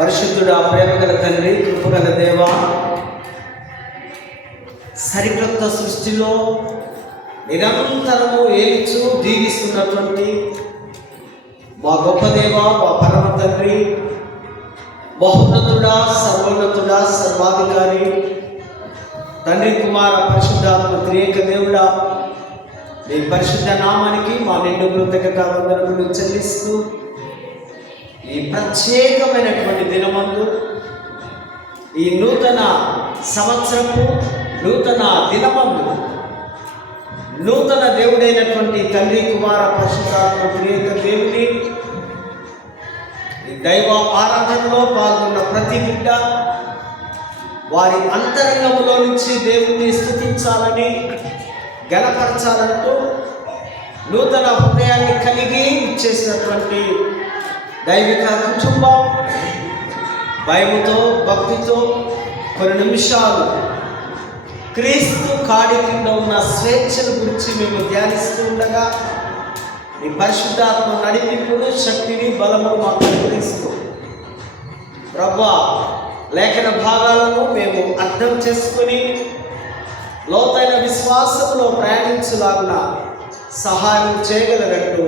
పరిశుద్ధుడా, ప్రేమగల తండ్రి, కృపగల దేవ, సరికొత్త సృష్టిలో నిరంతరము ఏలుచు జీవిస్తున్నటువంటి మా గొప్ప దేవ, మా పరమ తండ్రి, బహున్నతుడా, సర్వోన్నతుడా, సర్వాధికారి, తండ్రి, కుమార, పరిశుద్ధాత్మ త్రియేక దేవుడా, నీ పరిశుద్ధ నామానికి మా నిండు కృతజ్ఞత వందనములు చెల్లిస్తూ ఈ ప్రత్యేకమైనటువంటి దినమందు, ఈ నూతన సంవత్సరపు నూతన దినమందు, నూతన దేవుడైనటువంటి తండ్రి, కుమార, పరిశుద్ధాత్మ త్రియేక దేవుని దైవ ఆరాధనలో పాల్గొన్న ప్రతి బిడ్డ వారి అంతరంగంలో నుంచి దేవుణ్ణి స్తుతించాలని, గణపరచాలంటూ నూతన హృదయాన్ని కలిగి ఇచ్చేసినటువంటి దైవిక కుటుంబం భయముతో, భక్తితో కొన్ని నిమిషాలు క్రీస్తు కాడి కింద ఉన్న స్వేచ్ఛను గురించి మేము ధ్యానిస్తూ ఉండగా నీ పరిశుద్ధాత్మ నడిపింపును, శక్తిని, బలము మాకు అనుగ్రహిస్తూ ప్రభువా, లేఖన భాగాలను మేము అర్థం చేసుకుని లోతైన విశ్వాసంలో ప్రయాణించలాగున సహాయం చేయగలగట్టు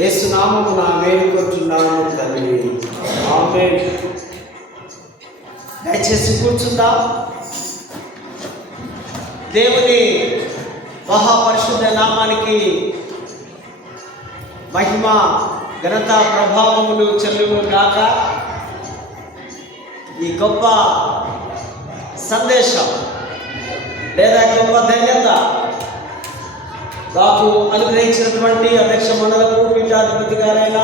యేసు నామమున వేడుకుంటున్నాను తండ్రి, ఆమేన్. దయచేసి కూర్చుందాం. దేవుని మహాపరిశుద్ధ నామానికి మహిమ, ఘనత, ప్రభావములు చెల్లును గాక. ఈ గొప్ప సందేశం లేదా గొప్ప ధన్యత నాకు అనుగ్రహించినటువంటి అధ్యక్ష మండలకు పీఠాధిపతి గారైన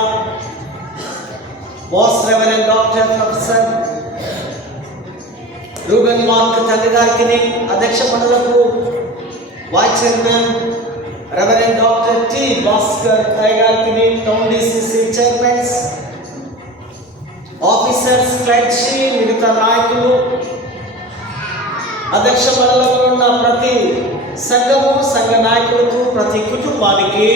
బాస్ reverend doctor professor Reuben Mark తండ్రి గారికి, అధ్యక్ష మండలకు vice chairman reverend doctor T Bhaskar గారికి, town DCC chairmans, officers, clergy, మిగతా నాయకులు, అధ్యక్ష మండలంలో ఉన్న ప్రతి సంఘము, సంఘ నాయకులకు, ప్రతి కుటుంబానికి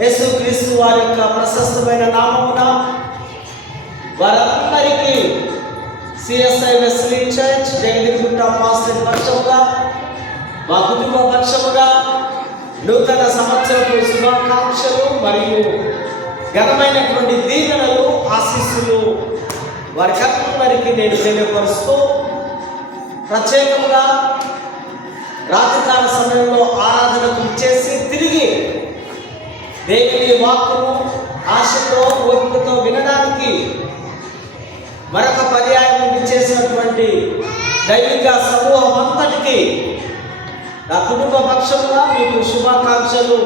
యేసుక్రీస్తు వారి యొక్క ప్రశస్తమైన నామమున వారందరికీ CSI Wesley church Jagadigutta pastor పక్షముగా, మా కుటుంబ పక్షముగా నూతన సంవత్సరపు శుభాకాంక్షలు మరియు ఘనమైనటువంటి దీవెనలు, ఆశీస్సులు వారికి అందరికీ నేను తెలియపరుస్తూ, ప్రత్యేకంగా రాత్రికాల సమయంలో ఆరాధనకు ఇచ్చేసి తిరిగి దేవుని వాక్కును ఆశతో, ఓపికతో వినడానికి మరొక పర్యాయం ఇచ్చేసినటువంటి దైవిక సమూహం అంతటికి నా కుటుంబ పక్షంగా మీకు శుభాకాంక్షలు,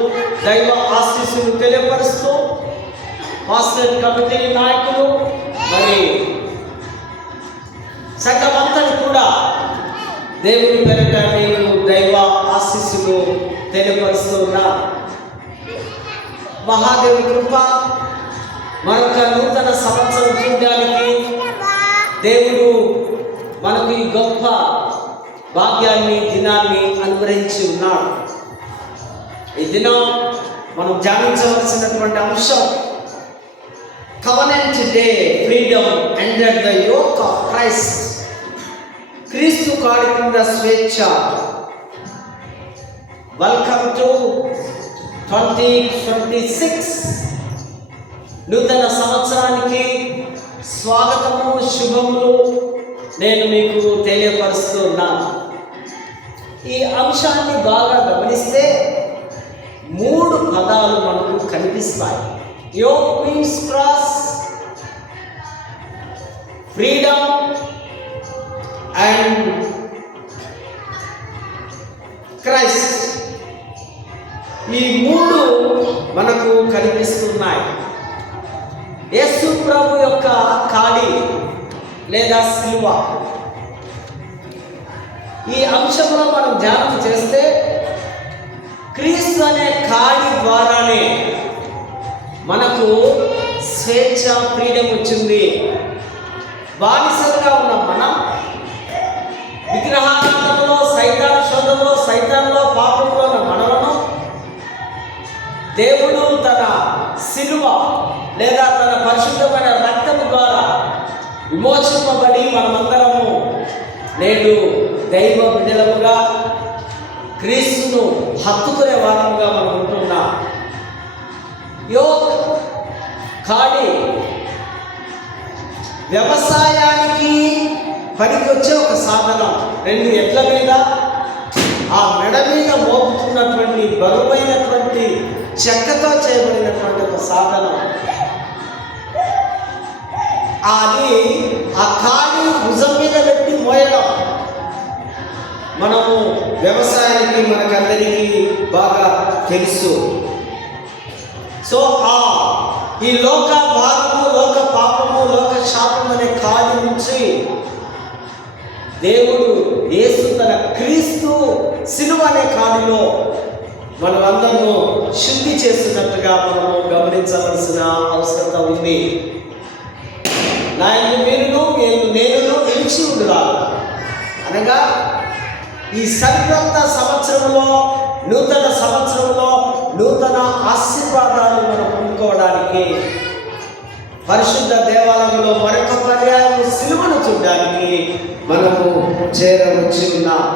దైవ ఆశీస్సులు తెలియపరుస్తూ, మాస్టర్ కమిటీ నాయకులు మరి సంఘమంతటి కూడా దేవుని పేరిట నేను దైవ ఆశీస్సులు తెలియపరుస్తున్నా. మహాదేవి కృప మరొక నూతన సంవత్సరం చూడడానికి దేవుడు మనకు ఈ గొప్ప భాగ్యాన్ని, దినాన్ని అనుగ్రహించి ఉన్నాడు. ఈ దినం మనం ధ్యానించవలసినటువంటి అంశం covenant day, freedom under the yoke of Christ. క్రీస్తు కాడి కింద స్వేచ్ఛ. Welcome to 2026. నూతన సంవత్సరానికి స్వాగతము, శుభములు నేను మీకు తెలియపరుస్తున్నాను. ఈ అంశాన్ని బాగా గమనిస్తే 3 పదాలు మనకు కనిపిస్తాయి. Yoke means cross, freedom and Christ. ఈ 3 మనకు కనిపిస్తున్నాయి. యేసు ప్రభు యొక్క కాడి లేదా సిలువ. ఈ అంశంలో మనం ధ్యానం చేస్తే క్రీస్తు అనే కాడి ద్వారానే మనకు స్వేచ్ఛ, ఫ్రీడమ్ వచ్చింది. బానిసలుగా ఉన్న మనం విగ్రహారాధనలో, సైతాన్ శోధనలో, సైతాన్లో, పాపంలో ఉన్న మనలను దేవుడు తన సిలువ లేదా తన పరిశుద్ధమైన రక్తము ద్వారా విమోచింపబడి మనమందరము నేడు దైవ బిడ్డలముగా క్రీస్తును హత్తుకునే వారముగా మనం ఉంటున్నాం. యోగ్ కాడి వ్యవసాయానికి పనికొచ్చే ఒక సాధనం. 2 ఎడ్ల మీద ఆ మెడ మీద మోపుతున్నటువంటి బరువైనటువంటి చెక్కతో చేయబడినటువంటి ఒక సాధనం. అది ఆ కాడి భుజం మీద పెట్టి మోయడం మనము వ్యవసాయానికి మనకందరికీ బాగా తెలుసు. సో ఈ లోక భారము, లోక పాపము, లోక శాపం అనే కాడి నుంచి దేవుడు యేసు తన క్రీస్తు సిలువ అనే కాడిలో మనమందరూ శుద్ధి చేస్తున్నట్టుగా మనము గమనించవలసిన అవసరత ఉంది. నా యందు మీరును నేను నిలిచి ఉండురా అనగా ఈ సరికొత్త సంవత్సరంలో, నూతన సంవత్సరంలో నూతన ఆశీర్వాదాలు మనం పొందుకోవడానికి పరిశుద్ధ దేవాలయంలో మరొక పర్యాయం సిలువను చూడడానికి మనము చేరవచ్చి ఉన్నాం.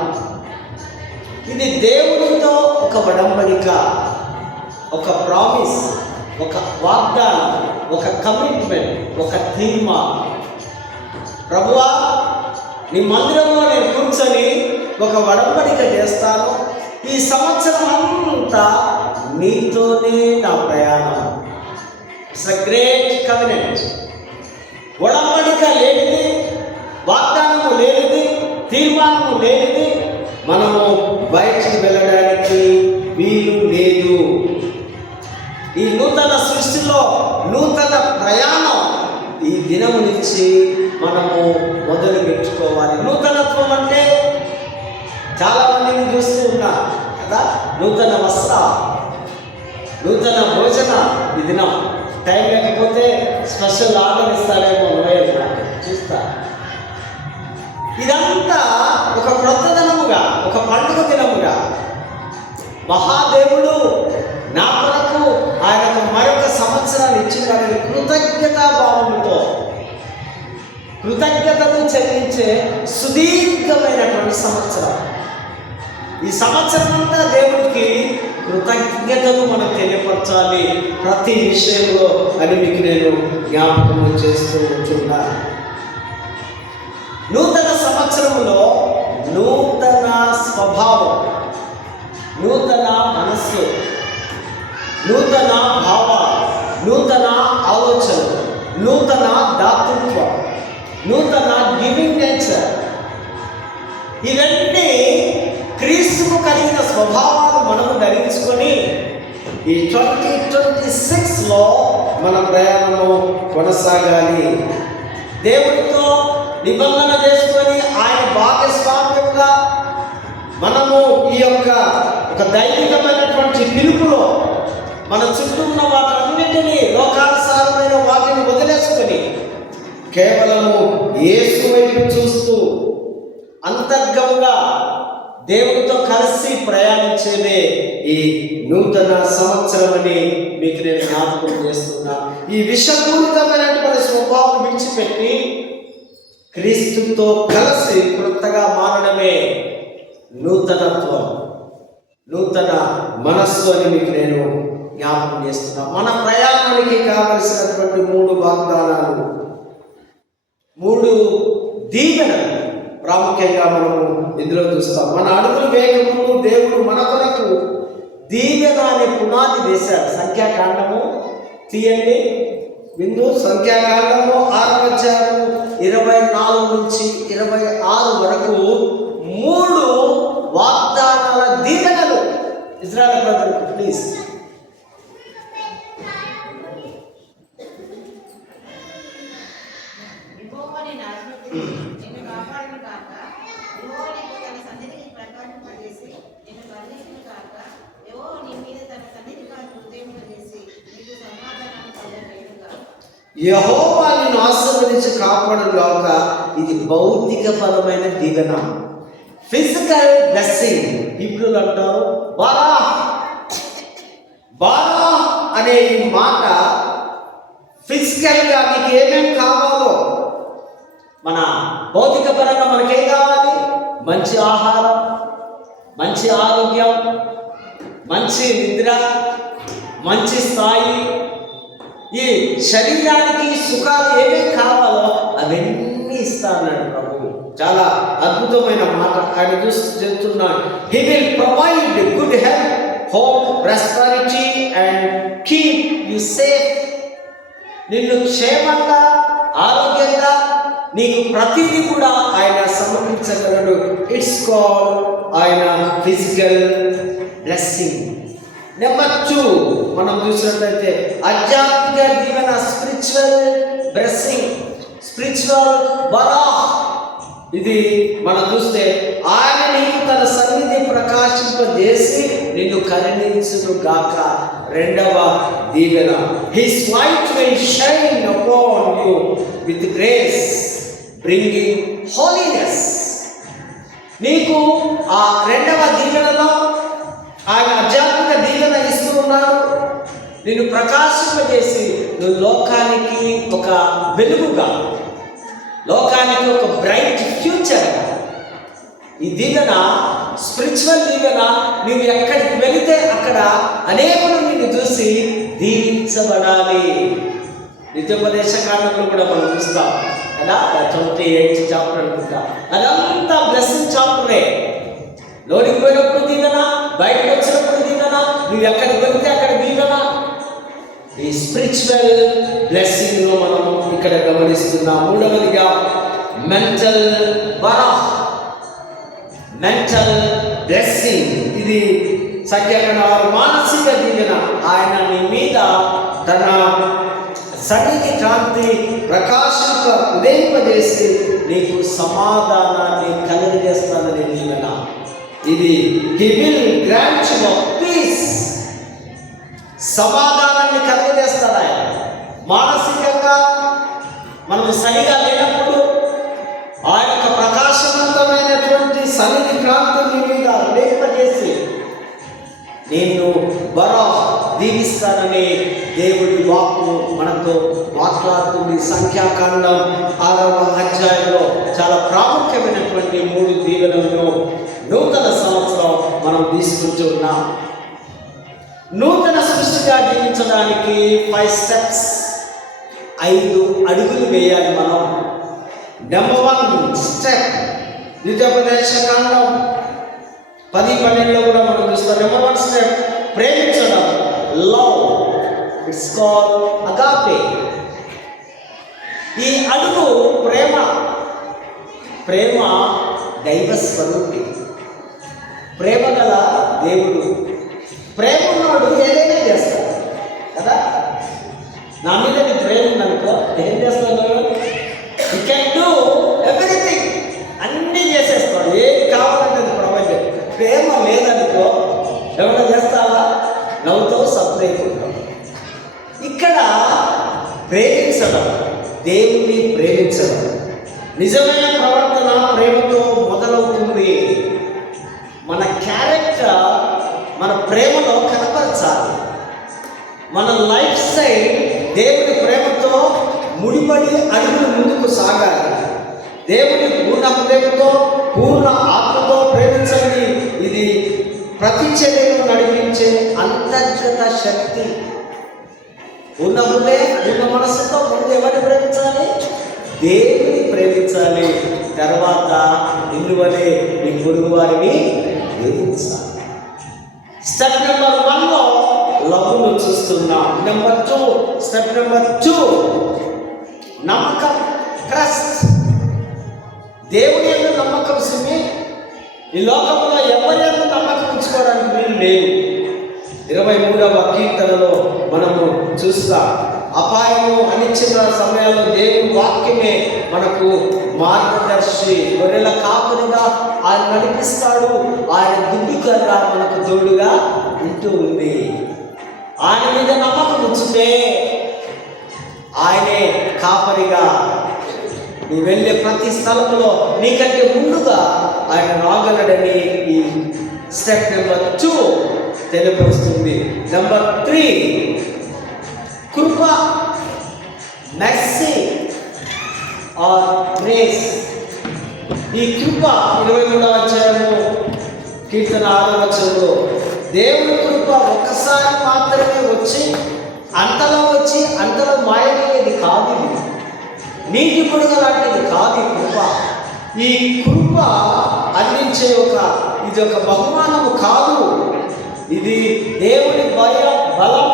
ఇది దేవునితో ఒక ఒడంబడిక, ఒక ప్రామిస్, ఒక వాగ్దానం, ఒక కమిట్మెంట్, ఒక తీర్మానం. ప్రభువా, నీ మందిరంలో నేను కూర్చొని ఒక ఒడంబడిక చేస్తాను. ఈ సంవత్సరం అంతా నీతోనే నా ప్రయాణం. It's a great commitment. ఒడంబడిక లేనిది, వాగ్దానము లేనిది, తీర్మానము లేనిది మనము బయటికి వెళ్ళడానికి వీలు లేదు. ఈ నూతన సృష్టిలో నూతన ప్రయాణం ఈ దినము నుంచి మనము మొదలు పెట్టుకోవాలి. నూతనత్వం అంటే చాలా మందిని చూస్తూ ఉన్నా కదా, నూతన వస్త్ర, నూతన భోజన. ఈ దినం టైం లేకపోతే స్పెషల్ ఆర్డర్ ఇస్తారేమో చూస్తా. ఇదంతా ఒక క్రొత్త దినముగా, ఒక పండుగ దినముగా మహాదేవుడు నా కొరకు ఆయనకు మరొక సంవత్సరాలు ఇచ్చిందని కృతజ్ఞతాభావముతో, కృతజ్ఞతను చెల్లించే సుదీర్ఘమైనటువంటి సంవత్సరం. ఈ సంవత్సరం అంతా దేవుడికి కృతజ్ఞతను మనం తెలియపరచాలి ప్రతి విషయంలో అని మీకు నేను జ్ఞాపకం చేస్తూ ఉంటున్నాను. నూతన సంవత్సరంలో నూతన స్వభావం, నూతన మనస్సు, నూతన భావ, నూతన ఆలోచన, నూతన దాతృత్వం, నూతన గివింగ్ నేచర్, ఇవన్నీ క్రీస్తుకు కలిగిన స్వభావాలు మనము ధరించుకొని ఈ 2026లో మన ప్రయాణము కొనసాగాలి. దేవుడితో నిబంధన చేసుకొని ఆయన భాగస్వామ్యంగా మనము ఈ యొక్క ఒక దైవికమైనటువంటి పిలుపులో మన చుట్టూ ఉన్న వాటన్నిటినీ, లోకానుసారమైన వాటిని వదిలేసుకొని కేవలము యేసు వైపు చూస్తూ అంతర్గతంగా దేవుడితో కలిసి ప్రయాణించేదే ఈ నూతన సంవత్సరం అని మీకు నేను జ్ఞాపకం చేస్తున్నా. ఈ విషపూరితమైనటువంటి స్వభావం విడిచిపెట్టి క్రీస్తుతో కలిసి కొత్తగా మారడమే నూతనత్వం, నూతన మనస్సు అని మీకు నేను జ్ఞాపకం చేస్తున్నా. మన ప్రయాణానికి కావలసినటువంటి 3 వాగ్దానాలు, 3 దీవెనలు ప్రాముఖ్యంగా మనము ఇందులో చూస్తాం. మన అడుగులు వేగమును దేవుడు మన కొరకు దీవెన అనే పునాది వేశాడు. సంఖ్యాకాండము తీయండి బిందు. సంఖ్యాకాండము 6వ అధ్యాయము 24 నుంచి 26 వరకు 3 వాగ్దానాల దీవెనలు. Israel brother please. యెహోవా నిన్ను ఆశీర్వదించి కాపాడుగాక. ఇది భౌతిక పరమైన దీవెన, ఫిజికల్ బ్లెస్సింగ్. హీబ్రూలు అంటారు బారాహ్. బారాహ్ అనే ఈ మాట ఫిజికల్గా మీకు ఏమేమి కావాలో మన భౌతిక పరంగా మనకేం కావాలి? మంచి ఆహారం, మంచి ఆరోగ్యం, మంచి నిద్ర, మంచి స్థాయి. ఈ శరీరానికి సుఖాలు ఏమేమి కావాలో అవన్నీ ఇస్తానన్నాడు ప్రభు. చాలా అద్భుతమైన మాట ఆయన చూసి చెప్తున్నాడు. He will provide good health, hope, prosperity and keep you safe. నిన్ను క్షేమంగా, ఆరోగ్యంగా, నీకు ప్రతిదీ కూడా ఆయన సమర్పించగలడు. ఇట్స్ కాల్ ఆయన ఫిజికల్ బ్లెస్సింగ్. నెంబర్ 2 మనం చూసినట్లయితే ఆధ్యాత్మిక దీవెన, స్పిరిచువల్ బ్లెస్సింగ్, స్పిరిచువల్ బరాహ్. ఇది మనం చూస్తే ఆయన నీకు తన సన్నిధి ప్రకాశింపజేసి నిన్ను కరుణించును గాక. రెండవ దీవెన, his light will shine upon you with grace bringing holiness. నీకు ఆ రెండవ దీవెనలో ఆయన ఆధ్యాత్మిక దీవెన ఇస్తూ ఉన్నాడు. నిన్ను ప్రకాశింపజేసి నువ్వు లోకానికి ఒక వెలుగుగా, లోకానికి ఒక బ్రైట్ ఫ్యూచర్. ఈ దీవెన, స్పిరిచువల్ దీవెన, నువ్వు ఎక్కడికి వెళితే అక్కడ అనేకులు నిన్ను చూసి దీవించబడాలి. నిత్యోపదేశ కాండంలో కూడా మనం చూస్తాం కదా, 28 చాప్టర్ అనుకుంటా. అదంతా బ్లెస్సింగ్ చాప్టరే. లోనికి పోయినప్పుడు దీవెన, బయటకు వచ్చినప్పుడు దీవెన, నువ్వు ఎక్కడికి వెళితే అక్కడ దీవెన. ఈ స్పిరిచువల్ బ్లెస్సింగ్ లో మనం ఇక్కడ గమనిస్తున్నాం. మూడవదిగా మెంటల్ బరాహ్, మెంటల్ బ్లెస్సింగ్. ఇది సంఖ్యాకాండం మానసిక దీవెన. ఆయన నీ మీద తన సన్నిధి కాంతి ప్రకాశింప ఉదయింపజేసి నీకు సమాధానాన్ని కలుగజేస్తానని దీవెన. ఇది he will grant you peace, సమాధానాన్ని కలుగజేస్తాడు ఆయన. మానసికంగా మనం సరిగా లేనప్పుడు ఆయన యొక్క ప్రకాశవంతమైనటువంటి సన్నిధి కాంతి మీద లేపజేసి నిన్ను బరా దీవిస్తానని దేవుడి వాక్కు మనతో మాట్లాడుతుంది. సంఖ్యాకాండం 6వ అధ్యాయంలో చాలా ప్రాముఖ్యమైనటువంటి 3 దీవెనలను నూతన సంవత్సరం మనం తీసుకుంటూ ఉన్నాం. నూతన సృష్టిగా జీవించడానికి 5 స్టెప్స్, 5 అడుగులు వేయాలి మనం. నెంబర్ 1 స్టెప్, ద్వితీయోపదేశ కాండం 10:12 కూడా మనం చూస్తాం. నెంబర్ 1 స్టెప్ ప్రేమించడం, లవ్. It's call agape. ఈ అడుగు ప్రేమ. ప్రేమ దైవ స్వరూపి, ప్రేమ గల దేవుడు. ప్రేమ ఉన్నాడు, ఏదైనా చేస్తాడు కదా. నా మీద నీ ప్రేమ ఉందనుకో, ఏం చేస్తాడు? యూ కెన్ డూ ఎవ్రీథింగ్, అన్నీ చేసేస్తాడు, ఏది కావాలంటే ప్రపంచం. ప్రేమ లేదనుకో ఏమైనా చేస్తావా? నవ్వుతావు, సపరేకుంటావు. ఇక్కడ ప్రేమించడం, దేవుణ్ణి ప్రేమించడం, నిజమైన ప్రవర్తన ప్రేమతో మొదలవుతుంది. మన క్యారెక్టర్ మన ప్రేమలో కనపరచాలి. మన లైఫ్ స్టైల్ దేవుని ప్రేమతో ముడిపడి అడుగులు ముందుకు సాగాలి. దేవుని పూర్ణ హృదయంతో, పూర్ణ ఆత్మతో ప్రేమించండి. ఇది ప్రతి చర్యను నడిపించే అంతర్గత శక్తి. పూర్ణ హృదయం, పూర్ణ మనస్సుతో ముందు ఎవరిని ప్రేమించాలి? దేవుని ప్రేమించాలి. తర్వాత నిన్ను వలె నీ పొరుగు వారిని ప్రేమించాలి. స్టెప్ నెంబర్ 1లో లవ్ను చూస్తున్నాం. నెంబర్ 2, స్టెప్ నెంబర్ 2 నమ్మకం, ట్రస్ట్. దేవుని యందు నమ్మకం సిమి. ఈ లోకంలో ఎవరి యందు నమ్మకం ఉంచుకోవడానికి వీలు లేదు. 23వ కీర్తనలో మనము చూస్తాం. అపాయము, అనిశ్చిత సమయాల్లో దేవుని వాక్యమే మనకు మార్గదర్శి. గొర్రెల కాపురిగా ఆయన నడిపిస్తాడు. ఆయన దుడ్డు కర్ర మనకు తోడుగా ఉంటూ ఉంది. ఆయన మీద నమ్మకం ఉంచితే ఆయనే కాపరిగా నువ్వు వెళ్ళే ప్రతి స్థలంలో నీకంటే ముందుగా ఆయన రాగలడని ఈ స్టెప్ నెంబర్ 2 తెలియపరుస్తుంది. నెంబర్ 3 కృప, మెర్సీ ఆర్ గ్రేస్. ఈ కృప 23వ అధ్యాయము కీర్తన 6వ వచనంలో దేవుని కృప ఒక్కసారి మాత్రమే వచ్చి అంతలో మాయమయ్యేది కాదు. ఇది నీటి పొడుగ లాంటిది కాదు. ఈ కృప, ఈ కృప అందించే ఇది ఒక బహుమానము కాదు. ఇది దేవుని బలం,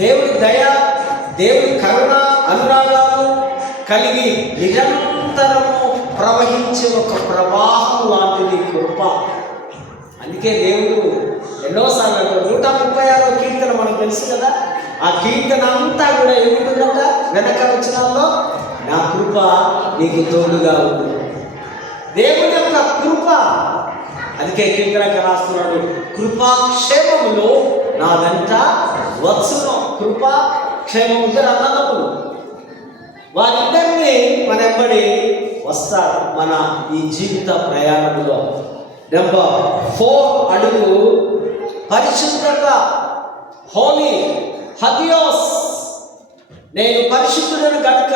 దేవుని దయ, దేవుని కరుణ, అనురాగాలు కలిగి నిరంతరము ప్రవహించే ఒక ప్రవాహం లాంటిది కృప. అందుకే దేవుడు ఎన్నోసార్లు 136వ కీర్తన మనకు తెలుసు కదా. ఆ కీర్తన అంతా కూడా ఏముంటుందంట, వెనక వచనాల్లో నా కృప నీకు తోడుగా ఉంది. దేవుని యొక్క కృప. అందుకే కీర్తనక రాస్తున్నాడు, కృపాక్షేమములు నాదంట వచ్చును. కృప క్షేమం ఇద్దరు అన్నదమ్ములు, వారిద్దరిని మన వెంబడి వస్తారు మన ఈ జీవిత ప్రయాణంలో. నెంబర్ 4 అడుగు పరిశుద్ధత. హోలీ హదియోస్. నేను పరిశుద్ధులను కనుక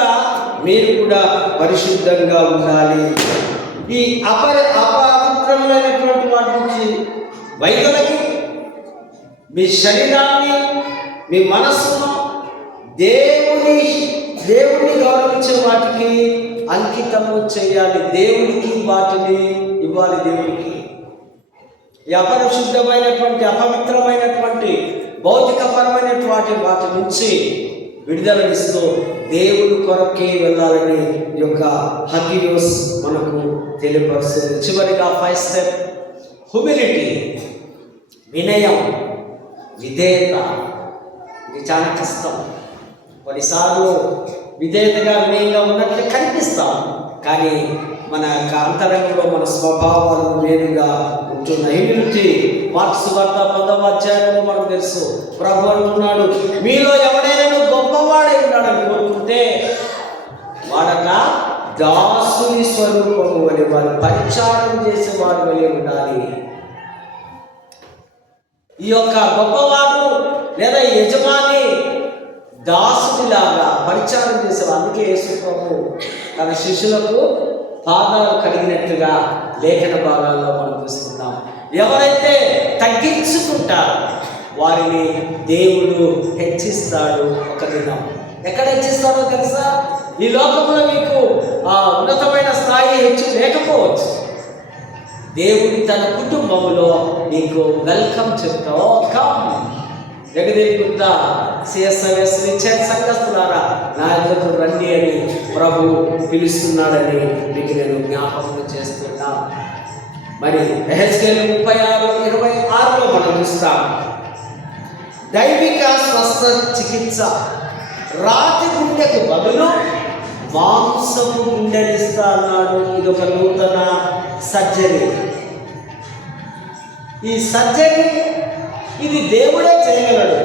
మీరు కూడా పరిశుద్ధంగా ఉండాలి. ఈ అపవిత్రములైనటువంటి వాటి నుంచి వైద్యులకి మీ శరీరాన్ని, మీ మనస్సును దేవుని గౌరవించే వాటికి అంకితము చేయాలి. దేవునికి వాటిని ఇవ్వాలి. దేవునికి ఈ అపరిశుద్ధమైనటువంటి, అపవిత్రమైనటువంటి, భౌతికపరమైనటువంటి వాటి నుంచి విడుదలనిస్తూ దేవుని కొరకే వెళ్ళాలని ఈ యొక్క హగియోస్ మనకు తెలియపరుస్తుంది. చివరిగా 5 స్టెప్ హ్యూమిలిటీ, వినయం, విధేయత. ఇది చాలా కష్టం. కొన్నిసార్లు విధేయతగా, వినయంగా ఉన్నట్లు కనిపిస్తాం, కానీ మన యొక్క అంతరంగంలో మన స్వభావాలు వేరుగా ఉంటున్నాయి. హ్యూమిలిటీ మార్క్స్ వార్త 10వ అధ్యాయంలో మనకు తెలుసు. ప్రభు అంటున్నాడు, మీలో ఎవడైనా గొప్పవాడై ఉన్నాడని కోరుకుంటే వాడక దాసుని స్వరూపము వలె, వారు పరిచారం చేసేవాడు వలె ఉండాలి. ఈ యొక్క గొప్పవాడు లేదా యజమాని దాసునిలాగా పరిచారం చేసేవాడు. అందుకే యేసు ప్రభు తన శిష్యులకు పాదాలు కడిగినట్టుగా లేఖన భాగాల్లో మనం చూస్తున్నాం. ఎవరైతే తగ్గించుకుంటారో వారిని దేవుడు హెచ్చిస్తాడు ఒక దినం. ఎక్కడ హెచ్చిస్తాడో తెలుసా? ఈ లోకంలో మీకు ఉన్నతమైన స్థాయి హెచ్చు లేకపోవచ్చు. దేవుడి తన కుటుంబంలో నీకు వెల్కమ్ చెప్తావు. కమ్ జగదేవిగుంట సిఎస్ఐఎస్ చర్చ్ సంఘస్థులారా, నా యొద్దకు రండి అని ప్రభు పిలుస్తున్నాడని మీకు నేను జ్ఞాపకం చేస్తున్నా. మరి ఎహెజ్కేలు 36:26లో మనం చూస్తాం, దైవిక స్వస్థ చికిత్స. రాతి గుండెకు బదులు మాంసపు గుండెనిస్తా అన్నాడు. ఇది ఒక నూతన సర్జరీ. ఈ సర్జరీ ఇది దేవుడే చేయగలడు.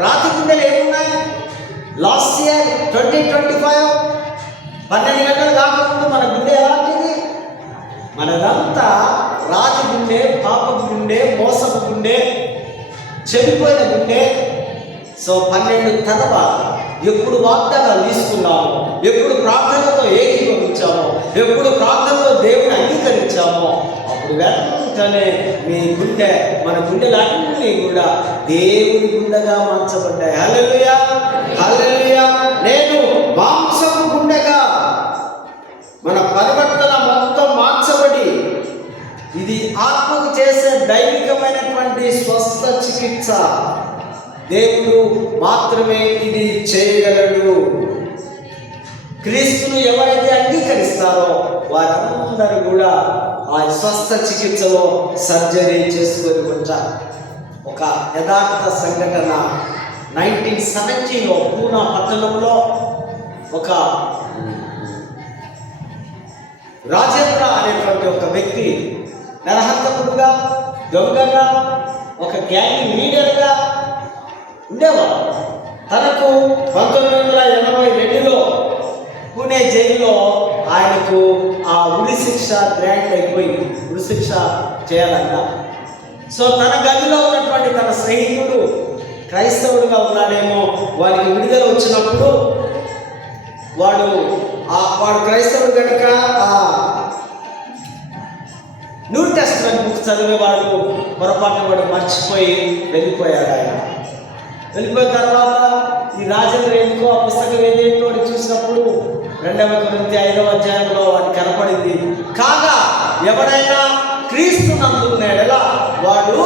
రాతి గుండెలు ఏమున్నాయి? లాస్ట్ ఇయర్ 2025 12 గంటలు కాకముందు మన గుండె ఎలాంటిది? మనదంతా రాతి గుండె, పాపపు గుండె, మోసపు గుండె, చెడిపోయిన గుండె. సో 12 తర్వాత ఎప్పుడు వాగ్దానాలు తీసుకున్నామో, ఎప్పుడు ప్రార్థనతో ఏకీభవించామో, ఎప్పుడు ప్రార్థనలో దేవుని అంగీకరించామో, అప్పుడు వెంటనే మీ గుండె, మన గుండెలన్నీ కూడా దేవుని గుండెగా మార్చబడ్డాయి. హల్లెలూయా, హల్లెలూయా. నేను మాంసపు గుండెగా మన పరివర్తన మొత్తం మార్చబడి, ఇది ఆత్మకు చేసే దైవికమైనటువంటి స్వస్థ చికిత్స. దేవుడు మాత్రమే ఇది చేయగలడు. క్రీస్తును ఎవరైతే అంగీకరిస్తారో వారందరూ కూడా ఆ స్వస్థ చికిత్సలో సర్జరీ చేసుకొని ఉంటారు. ఒక యథార్థ సంఘటన 1970లో పూనా పట్టణంలో ఒక రాజేంద్ర అనేటువంటి ఒక వ్యక్తి నరహంతకుడుగా, దొంగగా, ఒక గ్యాంగ్ లీడర్గా ఉండేవాడు. తనకు 1982లో పూణే జైలులో ఆయనకు ఆ ఉరి శిక్ష గ్రాంట్ అయిపోయింది. ఉరి శిక్ష చేయాలంట. సో తన గదిలో ఉన్నటువంటి తన స్నేహితుడు క్రైస్తవుడుగా ఉన్నాడేమో, వారికి విడుదల వచ్చినప్పుడు వాడు క్రైస్తవుడు కనుక న్యూ టెస్ట్మెంట్ బుక్ చదివేవాడు పొరపాటున వాడు మర్చిపోయి వెళ్ళిపోయాడు. వెళ్ళిపోయిన తర్వాత ఈ రాజేంద్ర ఎందుకో ఆ పుస్తకం ఏదేంటో అని చూసినప్పుడు 2వ కొరింథీ 5వ అధ్యాయంలో వాడికి కనపడింది. కాగా ఎవడైనా క్రీస్తు నందున్నాడలా వాడు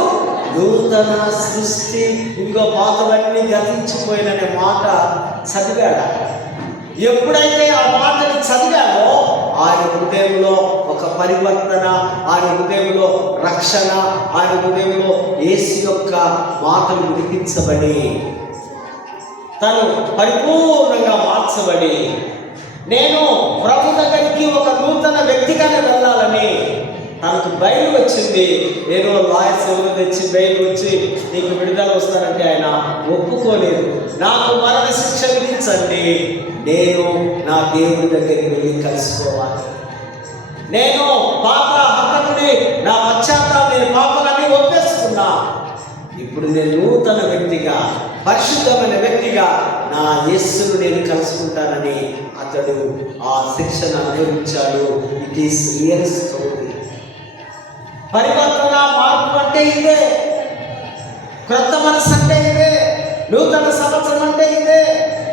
నూతన సృష్టి, ఇంకో పాతవన్నీ గతించిపోయిననే మాట చదివాడు. ఎప్పుడైతే ఆ మాటని చదివాడో ఆయన హృదయంలో ఒక పరివర్తన, ఆయన హృదయంలో రక్షణ, ఆయన హృదయంలో యేసు యొక్క మాటలు వినిపించబడి తను పరిపూర్ణంగా మార్చబడి నేను ప్రభు దగ్గరికి ఒక నూతన వ్యక్తిగానే వెళ్ళాలని తనకు బయలు వచ్చింది. ఏదో లాయర్స్ ఎవరు తెచ్చి బయలు వచ్చి నీకు విడుదల వస్తారంటే ఆయన ఒప్పుకోలేదు. నాకు మరణ శిక్ష విధించండి, నేను నా దేవుడి దగ్గరికి వెళ్ళి కలుసుకోవాలి. నేను పాప హక్కుని నా పశ్చాత్తాపం, నేను పాపాలన్నీ ఒప్పేసుకున్నా. ఇప్పుడు నేను నూతన వ్యక్తిగా, పరిశుద్ధమైన వ్యక్తిగా నా యేసును నేను కలుసుకుంటానని అతడు ఆ శిక్షను అనుభవించాడు. It is real story. పరివర్తన, మార్పు అంటే ఇదే. క్రొత్త మనసు అంటే ఇదే. నూతన సంవత్సరం అంటే ఇదే.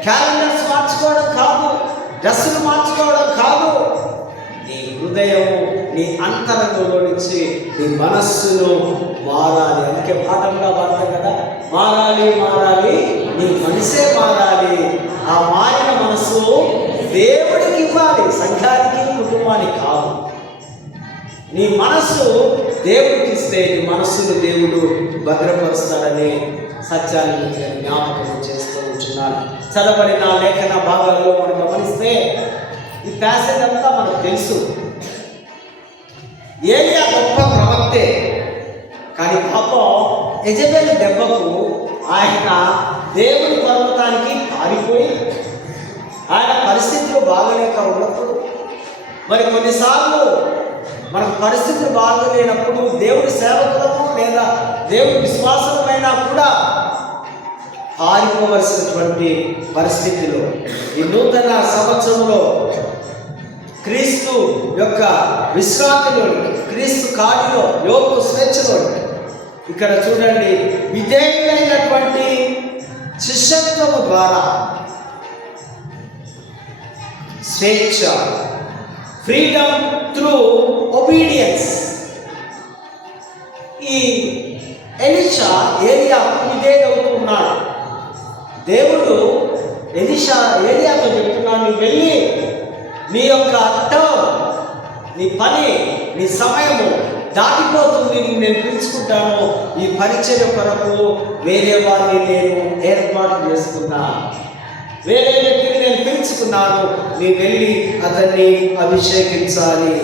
క్యాలెండర్స్ మార్చుకోవడం కాదు, డ్రెస్సులు మార్చుకోవడం కాదు. నీ హృదయం, నీ అంతరంగంలో నుంచి నీ మనస్సును మారాలి. అందుకే పాఠంగా వాడతాం కదా, మారాలి మారాలి నీ మనసే మారాలి. ఆ మారిన మనసు దేవుడికి ఇవ్వాలి, సంఘానికి కుటుంబానికి కాదు. నీ మనస్సు దేవుడికి ఇస్తే నీ మనస్సును దేవుడు భద్రపరుస్తాడని సత్యాన్ని నేను జ్ఞాపకం చేస్తూ ఉంటున్నాను. చదవబడిన లేఖన భాగాల్లో మనం గమనిస్తే ఈ ప్యాసేజ్ అంతా మనకు తెలుసు. ఏలియా గొప్ప ప్రవక్తే, కానీ పాపం యెజబెలు దెబ్బకు ఆయన దేవుని పర్వతానికి పారిపోయి ఆయన పరిస్థితులు బాగలేక ఉన్నప్పుడు, మరి కొన్నిసార్లు మన పరిస్థితులు బాగలేనప్పుడు దేవుడి సేవకులము లేదా దేవుడి విశ్వాసమైనా కూడా పారిపోవలసినటువంటి పరిస్థితిలో ఈ నూతన సంవత్సరంలో క్రీస్తు యొక్క విశ్రాంతిలోనికి, క్రీస్తు కాడిలో, యోగ స్వేచ్ఛలోనికి ఇక్కడ చూడండి, విధేయులైనటువంటి శిష్యత్వము ద్వారా స్వేచ్ఛ, ఫ్రీడమ్ త్రూ ఒబీడియన్స్. ఈ ఎలీషా ఏలియాకు విధేయుడవుతున్నాడు. దేవుడు ఏలియాతో చెప్తున్నాడు, నువ్వు వెళ్ళి నీ యొక్క నీ పని, నీ సమయము దాటిపోతుంది, నేను పిలుచుకుంటాను. ఈ పరిచర్య కొరకు వేరే వారిని నేను ఏర్పాటు చేసుకున్నా, వేరే వ్యక్తిని నేను పిలుచుకున్నాను, నీ వెళ్ళి అతన్ని అభిషేకించాలి.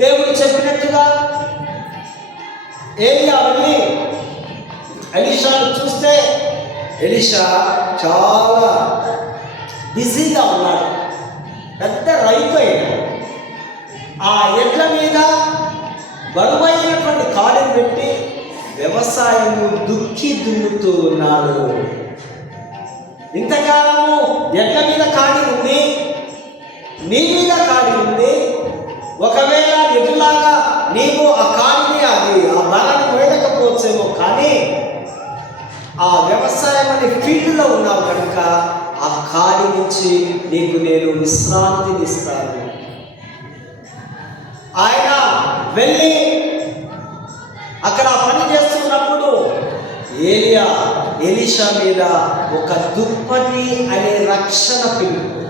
దేవుడు చెప్పినట్టుగా ఏలియా వెళ్ళి ఎలీషాను చూస్తే ఎలీషా చాలా బిజీగా ఉన్నాడు. పెద్ద రైతు అయినాడు. ఆ ఎడ్ల మీద బరువైనటువంటి కాడిని పెట్టి వ్యవసాయము దున్నుతూ ఉన్నాడు. ఇంతకాలము ఎడ్ల మీద కాడి ఉంది, నీ మీద కాడి ఉంది. ఒకవేళ ఎడ్లాగా నీవు ఆ కాడిని, అది ఆ బలాన్ని వేయకపోవచ్చేమో, కానీ ఆ వ్యవసాయం అనే ఫీల్డ్లో ఉన్నావు కనుక ఆ కాడి నుంచి నీకు నేను విశ్రాంతినిస్తాను. ఆయన వెళ్ళి అక్కడ పని చేస్తున్నప్పుడు ఎలీషా మీద ఒక దుప్పటి అనే రక్షణ పిలుపు.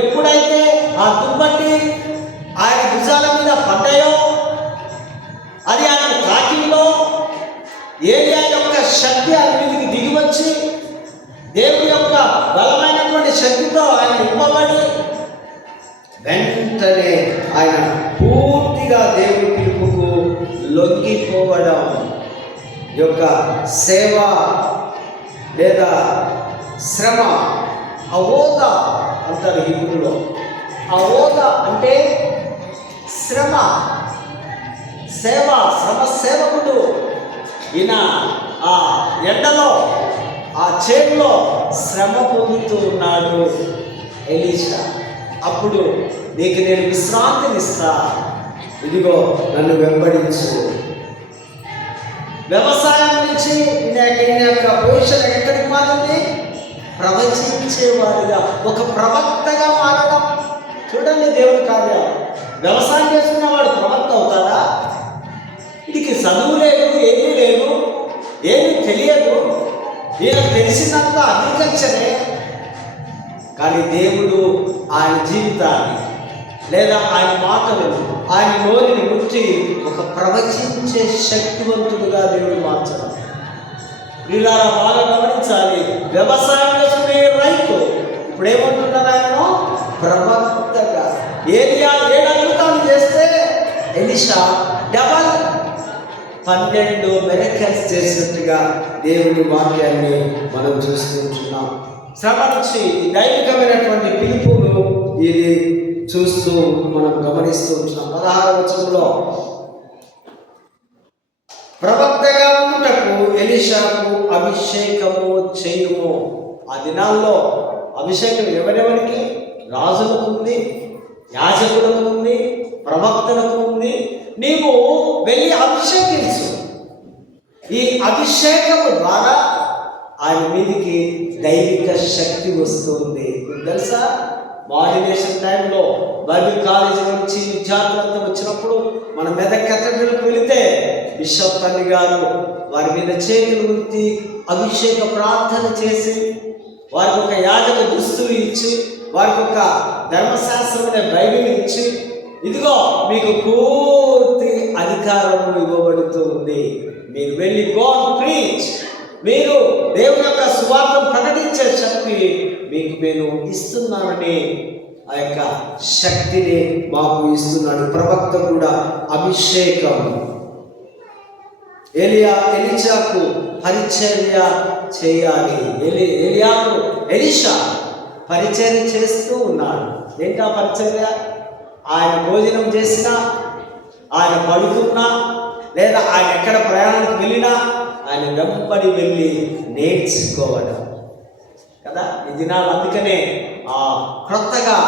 ఎప్పుడైతే ఆ దుప్పటి ఆయన భుజాల మీద పడ్డాయో, అది ఆయన తాకిందో, ఏలియా యొక్క శక్తి ఆయన మీదకి దిగి వచ్చి దేవుడి యొక్క బలమైనటువంటి శక్తితో ఆయన ఇవ్వబడి వెంటనే ఆయన పూర్తిగా దేవుడి పిలుపుకు లొంగిపోవడం యొక్క సేవ లేదా శ్రమ, అవోద అంటారు హిబ్రూలో. అవోద అంటే శ్రమ, సేవ, శ్రమ సేవకుడు. ఈయన ఆ ఎండలో ఆ చేనులో శ్రమ పొందుతూ ఉన్నాడు ఎలీషా. అప్పుడు నీకు నేను విశ్రాంతినిస్తా, ఇదిగో నన్ను వెంబడించు. వ్యవసాయం నుంచి ఈయన యొక్క భవిష్యత్ ఎక్కడికి మారింది? ప్రవచించేవాడిగా, ఒక ప్రవక్తగా మారడం. చూడండి దేవుని కార్యాలు. వ్యవసాయం చేసుకున్నవాడు ప్రవక్త అవుతాడా? వీడికి చదువు లేదు, ఏమీ లేదు, ఏమీ తెలియదు. ఈయనకు తెలిసినంత అగ్రికల్చరే. కానీ దేవుడు ఆయన జీవితాన్ని లేదా ఆయన మాటలను, ఆయన నోరిని గుర్తి ఒక ప్రవచించే శక్తివంతుడుగా దేవుడు మార్చడం. వీళ్ళారా బాగా గమనించాలి. వ్యవసాయం చేసుకునే రైతు ఇప్పుడు ఏమంటున్నారు? ఆయన ప్రవక్తగా. ఏలియా 7 అద్భుతాలు చేస్తే ఎలీషా డబల్ 12 మిరకల్స్ చేసినట్టుగా దేవుని వాక్యాన్ని మనం చూస్తుంటున్నాం. శ్రమ నుంచి దైవికమైనటువంటి పిలుపును ఇది చూస్తూ మనం గమనిస్తూ ఉంటున్నాం. 16వ వచనంలో ప్రవక్తగా ఉన్నటకు ఎలీషాకు అభిషేకము చేయుము. ఆ దినాల్లో అభిషేకం ఎవరెవరికి? రాజులకు ఉంది, యాజకులకు ఉంది, ప్రవక్తలకు ఉంది. నీవు వెళ్ళి అభిషేకించు. ఈ అభిషేకము ద్వారా ఆయన మీదికి దైవిక శక్తి వస్తుంది. మీకు తెలుసా, మాడ్యులేషన్ టైంలో బైబిల్ కాలేజీ నుంచి విద్యార్థులంతా వచ్చినప్పుడు మన మెదక్ కేథడ్రల్కి వెళితే బిషప్ తల్లి గారు వారి మీద చేతులు ఉంచి అభిషేక ప్రార్థన చేసి వారికి ఒక యాజక దుస్తులు ఇచ్చి వారికి ఒక ధర్మశాస్త్రమైన బైబిల్ ఇచ్చి, ఇదిగో మీకు పూర్తి అధికారం ఇవ్వబడుతూ ఉంది, మీరు వెళ్ళి గో అండ్ ప్రీచ్, మీరు దేవుని యొక్క సువార్తను ప్రకటించే శక్తి మీకు నేను ఇస్తున్నానని ఆ యొక్క శక్తిని మాకు ఇస్తున్నాడు. ప్రవక్త కూడా అభిషేకం. ఎలీషాకు పరిచర్య చేయాలి. ఎలీషా పరిచర్య చేస్తూ ఉన్నాడు. ఏంటా పరిచర్య? ఆయన భోజనం చేసినా, ఆయన పడుకున్నా, లేదా ఆయన ఎక్కడ ప్రయాణానికి వెళ్ళినా ఆయన వెంబడి వెళ్ళి నేర్చుకోవడం కదా ఈ దినాలు. అందుకనే క్రొత్తగా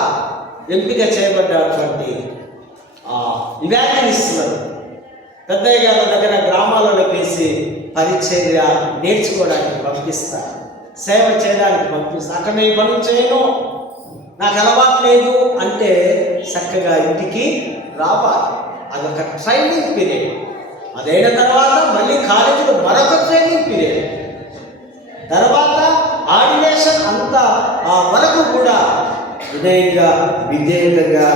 ఎంపిక చేయబడ్డటువంటి ఇవాంజలిస్టులను పెద్దయ్య గారి దగ్గర గ్రామాలలో వేసి పరిచర్య నేర్చుకోవడానికి పంపిస్తారు, సేవ చేయడానికి పంపిస్తారు. అక్కడ నేను పనులు చేయను, నాకు అలవాటు లేదు అంటే చక్కగా ఇంటికి రావాలి. అదొక ట్రైనింగ్ పీరియడ్. అదైన తర్వాత మళ్ళీ కాలేజీలో మరొక ట్రైనింగ్ పీరియడ్, తర్వాత ఆర్డినేషన్ అంతా ఆ వరకు కూడా విధేయంగా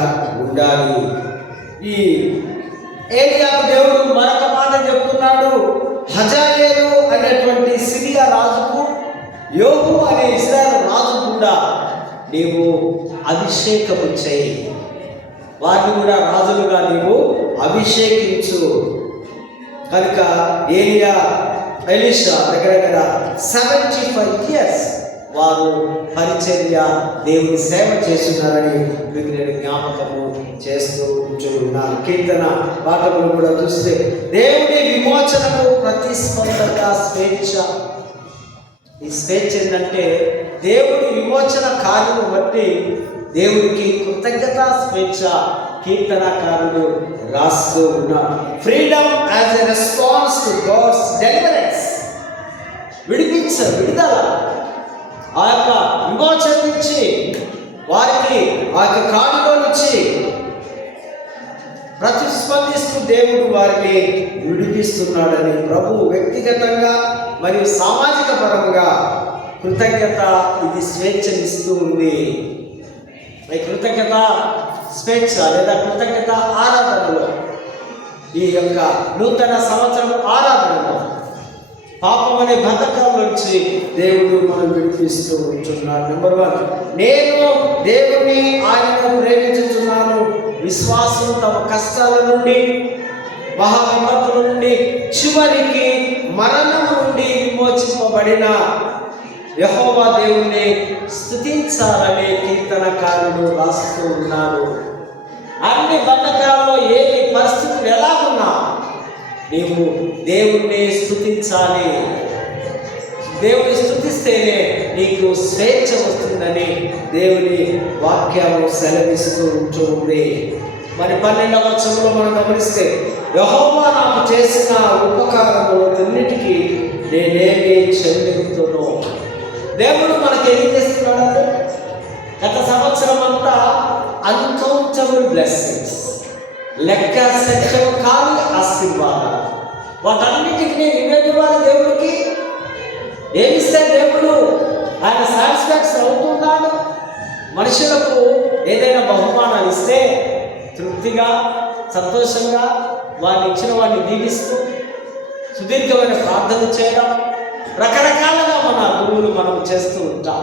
ఉండాలి. ఈ ఏలియాకు దేవుడు మరొక మాట చెప్తున్నాడు. హజాయేలు అనేటువంటి సిరియా రాజుకు, యోగు అనే ఇశ్రాయేలు రాజు కూడా నీవు అభిషేకము చేయి, వారిని కూడా రాజులుగా నీవు అభిషేకించు. కనుక ఎలీషా దగ్గర 75 years వారు పరిచర్య దేవుని సేవ చేస్తున్నారని మీకు నేను జ్ఞాపకము చేస్తూ ఉంటున్నాను. కీర్తన పాఠములు కూడా చూస్తే దేవుని విమోచనకు ప్రతిస్పందక స్వేచ్ఛ. ఈ స్వేచ్ఛ ఏంటంటే దేవుడి విమోచన కార్యము బట్టి దేవుడికి కృతజ్ఞత స్వేచ్ఛ కీర్తనకారుడు రాస్తూ ఉన్నారు. Freedom as a response to God's deliverance. విడుదల, ఆ యొక్క విమోచన నుంచి వారికి ఆ యొక్క కాడిలో నుంచి ప్రతిస్పందిస్తూ దేవుడు వారిని విడిపిస్తున్నాడని ప్రభువు వ్యక్తిగతంగా మరియు సామాజిక పరముగా కృతజ్ఞత ఇది స్వేచ్ఛనిస్తూ ఉంది. కృతజ్ఞత స్వేచ్ఛ లేదా కృతజ్ఞత ఆరాధనలో, ఈ యొక్క నూతన సంవత్సరం ఆరాధనలో పాపం అనే బంధకం నుంచి దేవుడు మనం విడిపిస్తూ ఉంటున్నాడు. నెంబర్ 1, నేను దేవుని ఆయనను ప్రేమించుతున్నాను. విశ్వాసం తమ కష్టాల నుండి, మహా విపత్తుల నుండి, చివరికి మరణం నుండి విమోచింపబడిన యెహోవా దేవుణ్ణి స్తుతించాలని కీర్తనకారుడు రాస్తూ ఉన్నాడు. అన్ని బంధకాలలో ఏ పరిస్థితులు ఎలాగున్నా నీవు దేవుణ్ణి స్తుతించాలి. దేవుని స్తుతిస్తేనే నీకు స్వేచ్ఛ వస్తుందని దేవుని వాక్యము సెలవిస్తూ ఉంటుంది. మరి 12వ వచనంలో మనం గమనిస్తే, యెహోవా నాకు చేసిన ఉపకారములన్నిటికీ నేనేమి చెల్లింతును. దేవుడు మనకి ఏం చేస్తున్నాడంటే, గత సంవత్సరం అంతా అన్కౌంటబుల్ బ్లెస్సింగ్స్, లెక్క సంఖ్యలో కాని ఆశీర్వాదాలు, వాటన్నిటికీ నివేదివ్వాలి. దేవుడికి ఏమిస్తే దేవుడు ఆయన సాటిస్ఫాక్షన్ అవుతున్నాడు. మనుషులకు ఏదైనా బహుమానాలు ఇస్తే తృప్తిగా సంతోషంగా వారిని ఇచ్చిన వాడిని దీవిస్తూ సుదీర్ఘమైన ప్రార్థన చేయడం, రకరకాలుగా మన గురువులు మనం చేస్తూ ఉంటాం.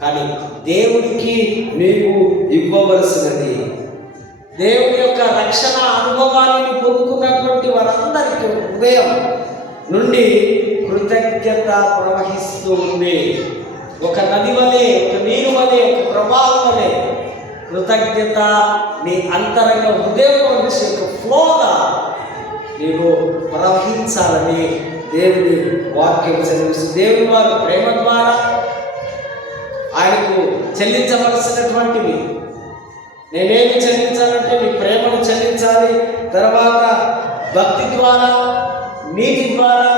కానీ దేవుడికి నీవు ఇవ్వవలసినది, దేవుని యొక్క రక్షణ అనుభవాన్ని పొందుకున్నటువంటి వారందరికీ హృదయం నుండి కృతజ్ఞత ప్రవహిస్తూ ఉంది. ఒక నది వలె, ఒక నీరు వలె, ఒక ప్రవాహం వలె కృతజ్ఞత నీ అంతరంగ హృదయంలో నుంచి ఒక ఫ్లోగా నీవు ప్రవహించాలని దేవుని వాక్యం చదివిస్తుంది. దేవుని వారు ప్రేమ ద్వారా ఆయనకు చెల్లించవలసినటువంటివి, నేనేమి చెల్లించాలంటే నీ ప్రేమను చెల్లించాలి. తర్వాత భక్తి ద్వారా, నీతి ద్వారా,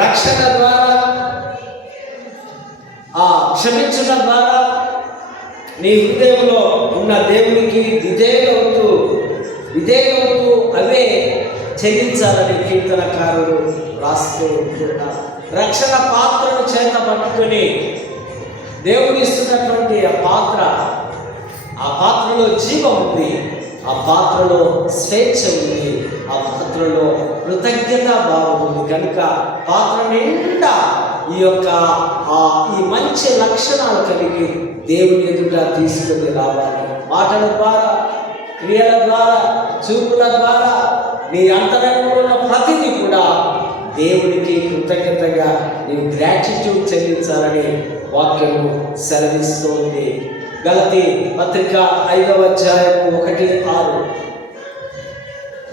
రక్షణ ద్వారా, క్షమించడం ద్వారా నీ హృదయంలో ఉన్న దేవునికి విధేయులవుతూ అవే చెల్లించాలని కీర్తనకారులు రాస్తూ ఉంటున్నారు. రక్షణ పాత్రను చేత పట్టుకొని దేవుడు ఇస్తున్నటువంటి ఆ పాత్రలో జీవం ఉంది, ఆ పాత్రలో స్వేచ్ఛ ఉంది, ఆ పాత్రలో కృతజ్ఞత భావం ఉంది. కనుక పాత్ర నిండా ఈ మంచి లక్షణాలు కలిగి దేవుని ఎదుట తీసుకొని రావాలి. మాటల ద్వారా, క్రియల ద్వారా, చూపుల ద్వారా నీ అంతరంగంలో ఉన్న ప్రతిదీ కూడా దేవునికి కృతజ్ఞతగా నీవు గ్రాటిట్యూడ్ చెల్లించాలని వాక్యము సెలవిస్తోంది. గలతీ పత్రిక 5వ అధ్యాయము 1-6.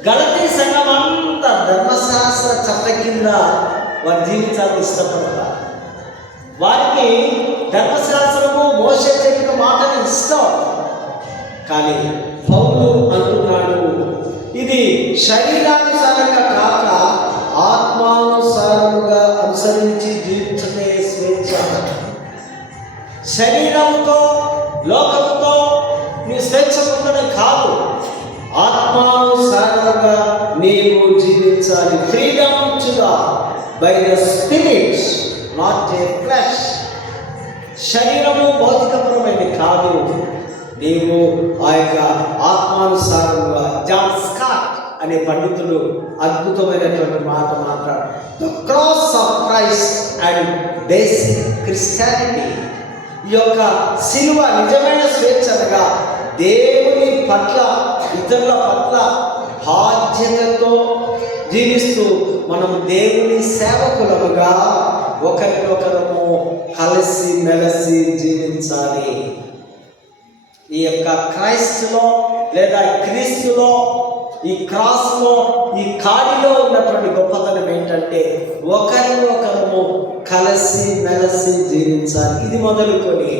గలతీ సంఘం అంతా ధర్మశాస్త్ర చట్ట కింద వారి జీవితాన్ని ఇష్టపడతారు. వారికి ధర్మశాస్త్రము మోషే చెప్పిన మాటని ఇష్టం. కానీ పౌలు అంటున్నాడు, ఇది శరీరానుసారంగా కాక ఆత్మానుసారముగా అనుసరించి జీవించే స్వేచ్ఛ. శరీరంతో, లోకంతో నీ స్వేచ్ఛ పొందడం కాదు, ఆత్మానుసారంగా నీవు జీవించాలి. Freedom to God by the spirit, not a flesh. శరీరము భౌతికపరమైనది కాదు, నీవు ఆ యొక్క ఆత్మానుసారంగా. జాన్ స్కాట్ అనే పండితుడు అద్భుతమైనటువంటి మాట మాట్లాడు. The cross of Christ and basic Christianity. ఈ యొక్క సిలువ నిజమైన స్వేచ్ఛగా దేవుని పట్ల, ఇతరుల పట్ల బాధ్యతతో జీవిస్తూ మనం దేవుని సేవకులముగా ఒకరినొకరము కలిసి మెలిసి జీవించాలి. ఈ యొక్క క్రైస్తులో లేదా క్రీస్తులో, ఈ క్రాస్లో, ఈ కాడిలో ఉన్నటువంటి గొప్పతనం ఏంటంటే ఒకరినొకరము కలిసి మెలిసి జీవించాలి. ఇది మొదలుకొని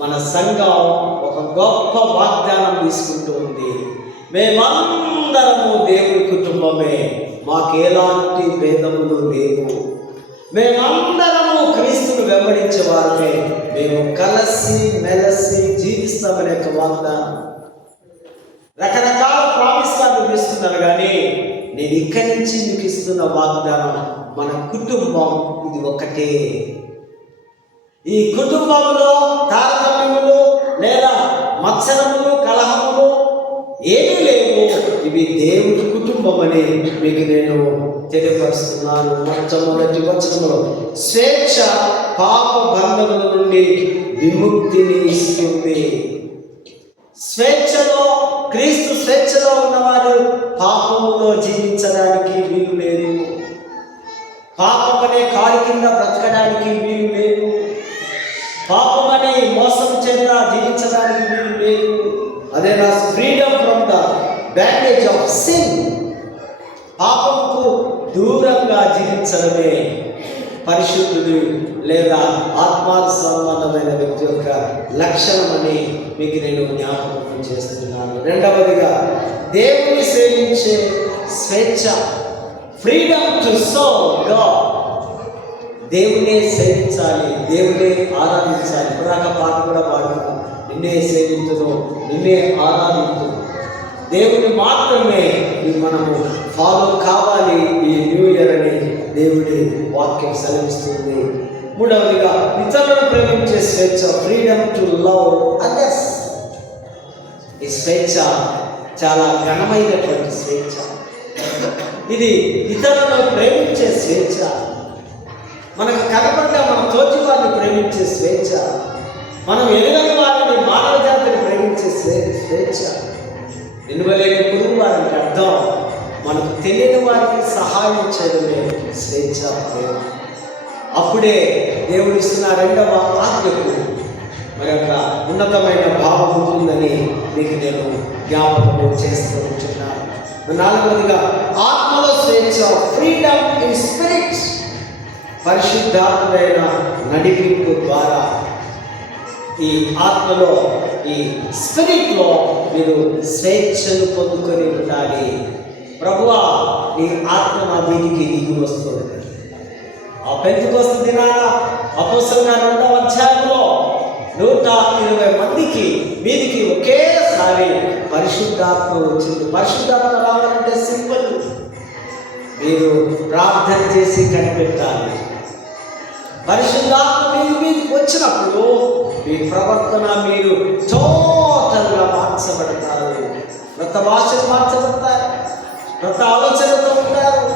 మన సంఘం ఒక గొప్ప వాగ్దానం తీసుకుంటూ ఉంది. మేమందరము దేవుని కుటుంబమే, మాకు ఎలాంటి భేదములు లేవు, మేమందరము క్రీస్తును వెంబడించే వారమే, మేము కలిసి మెలిసి జీవిస్తామనే ఒక వాగ్దానం. రకరకాల ప్రామిస్లు ఇస్తున్నారు, కానీ నేను ఇక్కడి నుంచి మీకు ఇస్తున్న వాగ్దానం మన కుటుంబం ఇది ఒక్కటే. ఈ కుటుంబంలో తారతమ్యములు లేదా మత్సరములు, కలహములు ఏమీ లేవు. ఇవి దేవుని కుటుంబం అని మీకు నేను తెలియపరుస్తున్నాను. మొట్టమొదటి వచనంలో స్వేచ్ఛ పాప బంధముల నుండి విముక్తిని ఇస్తుంది. స్వేచ్ఛలో, క్రీస్తు స్వేచ్ఛలో ఉన్నవారు పాపములో జీవించడానికి వీలు లేదు. పాపం అనే కాడి కింద బ్రతకడానికి వీలు లేదు. పాపం అనే మోసం చేత జీవించడానికి వీలు లేదు. అదే నా freedom from the bandage of sin. పాపంకు దూరంగా జీవించడమే పరిశుద్ధుడు లేదా ఆత్మార్థ సంబంధమైన వ్యక్తి యొక్క లక్షణమని మీకు నేను జ్ఞాపకం చేస్తున్నాను. రెండవదిగా దేవుని సేవించే స్వేచ్ఛ, ఫ్రీడమ్ టు సర్వ్ గాడ్. దేవునే సేవించాలి, దేవునే ఆరాధించాలి. ఇప్పటిదాకా పాట కూడా పాడుతున్నాం, నిన్నే సేవించును, నిన్నే ఆరాధించు. దేవుని మాత్రమే మనము ఫాలో కావాలి ఈ న్యూ ఇయర్ అని దేవుడి వాక్యం సెలవిస్తుంది. మూడవదిగా ఇతరులను ప్రేమించే స్వేచ్ఛ, ఫ్రీడమ్ టు లవ్ అదర్స్. ఈ స్వేచ్ఛ చాలా ఘనమైనటువంటి స్వేచ్ఛ. ఇది ఇతరులను ప్రేమించే స్వేచ్ఛ, మనకు కనపడ్డ మన తోటి వారిని ప్రేమించే స్వేచ్ఛ, మనం ఎదుగని వారిని, మానవ జాతిని ప్రేమించే స్వేచ్ఛ. నిలువలేని పురుగు వారికి అర్థం మనకు తెలియని వారికి సహాయం చేయడమే స్వేచ్ఛ, ప్రేమ. అప్పుడే దేవుడు ఇస్తున్న రెండవ ఆజ్ఞకు మరి యొక్క ఉన్నతమైన భావం ఉంటుందని మీకు నేను జ్ఞాపకం చేస్తూ ఉంటున్నాను. నాలుగవదిగా ఆత్మలో స్వేచ్ఛ, ఫ్రీడమ్ ఇన్ స్పిరిట్. పరిశుద్ధాత్మైన నడిపింపు ద్వారా ఈ ఆత్మలో, ఈ స్పిరిట్లో మీరు స్వేచ్ఛను పొందుకొని ఉండాలి. ప్రభువా, నీ ఆత్మ నా వీధికి దిగి వస్తుంది. ఆ పెంతెకొస్తు దినాన అపోస్తలుల 2వ అధ్యాయంలో 120 మందికి వీధికి ఒకేసారి పరిశుద్ధాత్మ వచ్చింది. పరిశుద్ధాత్మ రావాలంటే సింపుల్, మీరు ప్రార్థన చేసి కనిపెట్టాలి. పరిశుద్ధాత్మ మీకు వచ్చినప్పుడు మీ ప్రవర్తన మీరు టోటల్గా మార్చబడతారు. కొత్త భాషలు మార్చబడతారు, కొత్త ఆలోచనతో ఉంటారు,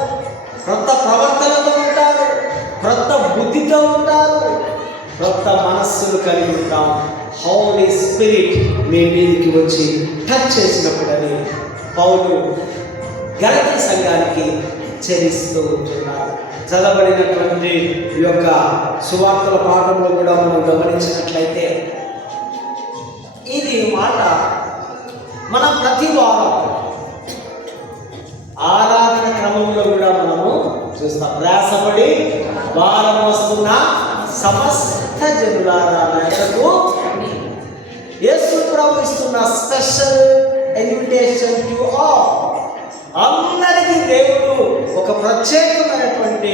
కొత్త ప్రవర్తనతో ఉంటారు, కొత్త బుద్ధితో ఉంటారు, కొత్త మనస్సును కలిగి ఉంటాం. హోలీ స్పిరిట్ మీ మీదికి వచ్చి టచ్ చేసినప్పుడని పౌలు గలతీ సంఘానికి హెచ్చరిస్తూ ఉంటున్నారు. చదవబడినటువంటి ఈ యొక్క సువార్తల పాఠంలో కూడా మనం గమనించినట్లయితే ఇది మాట మనం ప్రతి వారం ఆరాధన క్రమంలో కూడా మనము చూస్తాం. ప్రయాసపడి వారం వస్తున్న సమస్త జనులారా నాయకు యేసు ప్రభు ఇస్తున్న స్పెషల్ ఇన్విటేషన్ టు ఆల్. అందరికీ దేవుడు ఒక ప్రత్యేకమైనటువంటి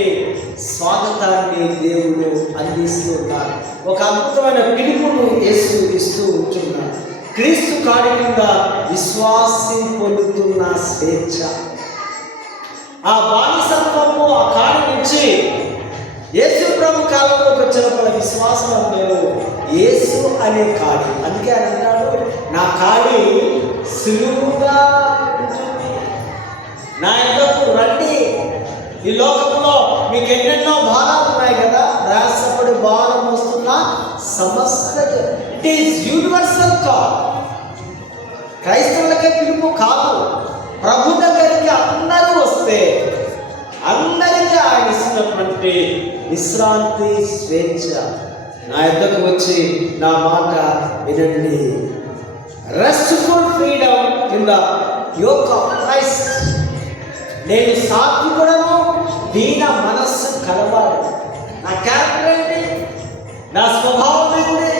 స్వాగతాన్ని దేవుడు అందిస్తూ ఉన్నారు. ఒక అద్భుతమైన పిలుపును యేసు ఇస్తూ ఉంటున్నారు. క్రీస్తు కాడి కింద విశ్వాసం పొందుతున్న స్వేచ్ఛ, ఆ బానిసత్వము ఆ కాడి నుంచి యేసు ప్రభు కాలంలోకి వచ్చినప్పుడు విశ్వాసం అంటారు యేసు అనే కాడి. అందుకే ఆయన అంటాడు, నా కాడి సులువుగా ఉంటుంది, నా యొద్దకు రండి. ఈ లోకంలో మీకు ఎన్నెన్నో భారాలు ఉన్నాయి కదా, ప్రయాసపడి భారం వస్తున్న సమస్త. It is universal call. క్రైస్తవులకే పిలుపు కాదు, ప్రభు దగ్గరికి అందరూ వస్తే అందరికీ ఆయన ఇస్తున్నటువంటి విశ్రాంతి, స్వేచ్ఛ. నా యొద్దకు వచ్చి నా మాట వినండి. Restful freedom in the yoke of Christ. నేను సాత్వికుడను, దీన మనస్సు కలవాలి. నా క్యారెక్టర్ ఏంటి, నా స్వభావం ఏంటి,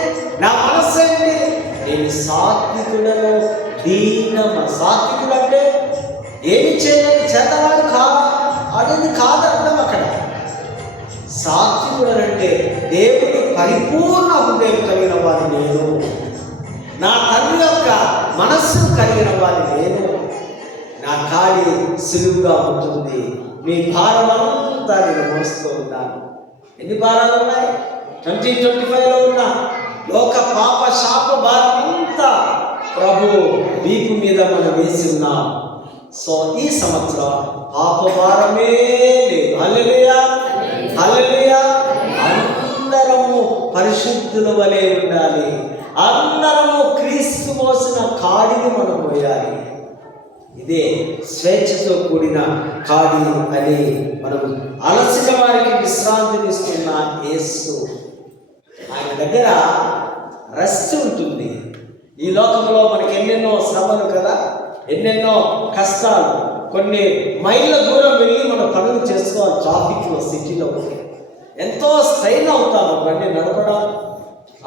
నా మనస్సు ఏంటి? నేను సాత్వికుడను, సాత్వికుడు అంటే ఏమి చేయని చేతవాడు కాదు అనేది కాదు అర్థం అక్కడ. సాత్వికుడు అంటే దేవుని పరిపూర్ణ హృదయం కలిగిన వాడు నేను, నా తండ్రి యొక్క మనస్సు కలిగిన వాడు నేను. నా కాడి సులువుగా ఉంటుంది, మీ భారం అంతా నేను మోస్తూ ఉంటాను. ఎన్ని భారాలు ఉన్నాయి? 2025లో ఉన్న లోక పాప శాప భారం అంతా ప్రభు వీపు మీద మనం వేసి ఉన్నాం. సో ఈ సంవత్సరం పాప భారమే లేదు. హల్లెలూయా, హల్లెలూయా. అందరము పరిశుద్ధుల వలె ఉండాలి. అందరము క్రీస్తు మోసిన కాడిని మనం మోయాలి. ఇదే స్వేచ్ఛతో కూడిన కాడి అని మనం అలసిన వారికి విశ్రాంతినిస్తున్న యేసు. ఆయన దగ్గర రెస్ట్ ఉంటుంది. ఈ లోకంలో మనకి ఎన్నెన్నో శ్రమలు కదా, ఎన్నెన్నో కష్టాలు. కొన్ని మైళ్ళ దూరం వెళ్ళి మనం పనులు చేసుకోవాలి ట్రాఫిక్లో, సిటీలో. ఎంతో స్ట్రెయిన్ అవుతాము బండి నడపడం,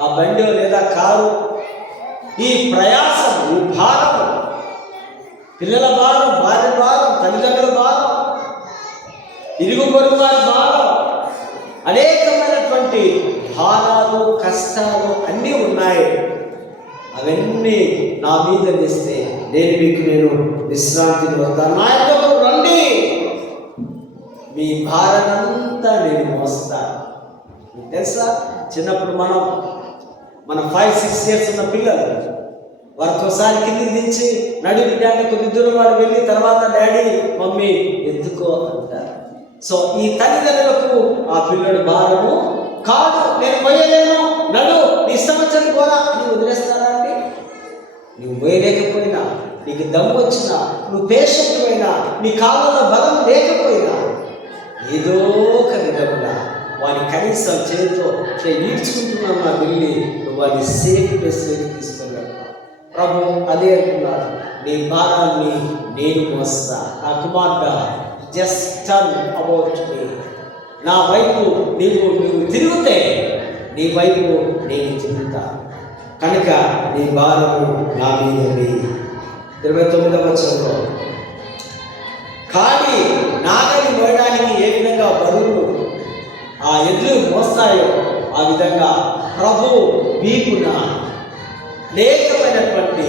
ఆ బండి లేదా కారు. ఈ ప్రయాసం, ఈ భారం, పిల్లల భారం, భార్య భారం, తల్లిదండ్రుల భారం, ఇరుగు పొరుగు వారి భారం, అనేకమైనటువంటి భారాలు, కష్టాలు అన్నీ ఉన్నాయి. అవన్నీ నా మీద వేస్తే నేను విశ్రాంతిని వస్తాను. నా యొక్క రండి, మీ భారమంతా నేను మోస్తాను. మీకు తెలుసా, చిన్నప్పుడు మన 5-6 years ఉన్న పిల్లలు వారికి ఒకసారి కిందికి దించి నడుము డాడీ కొద్ది దూరం వాడు వెళ్ళి తర్వాత డాడీ మమ్మీ ఎత్తుకో అంటారు. సో ఈ తల్లిదండ్రులకు ఆ పిల్లడు భారము కాదు, నేను పోయలేను, నడు నీ ఇష్టం వచ్చిన పోరా అని వదిలేస్తారా అండి? నువ్వు పోయలేకపోయినా, నీకు దమ్ము వచ్చినా, నువ్వు పేషెంట్ అయినా, నీ కాళ్ళలో బలం లేకపోయినా, ఏదో ఒక విధంగా వాని కనీసం చేతితో ఈడ్చుకుంటున్నాను నా వెళ్ళి నువ్వు వాడిని సేఫ్ ప్లేస్లోకి తీసుకెళ్ళాను. ప్రభు అదే అంటున్నాడు, నీ భారాన్ని నేను మోస్తా. నా కుమార్తె, జస్ట్ టర్న్ అబౌట్ మీ. నా వైపు నీవు తిరిగితే నీ వైపు నేను తిరుగుతా, కనుక నీ భారము నా మీద వేయి. 29వ వచనంలో, కానీ నాగలి మోయడానికి ఏ విధంగా బరువులు ఆ ఎద్దులు మోస్తాయో ఆ విధంగా ప్రభు వీపున అనేకమైనటువంటి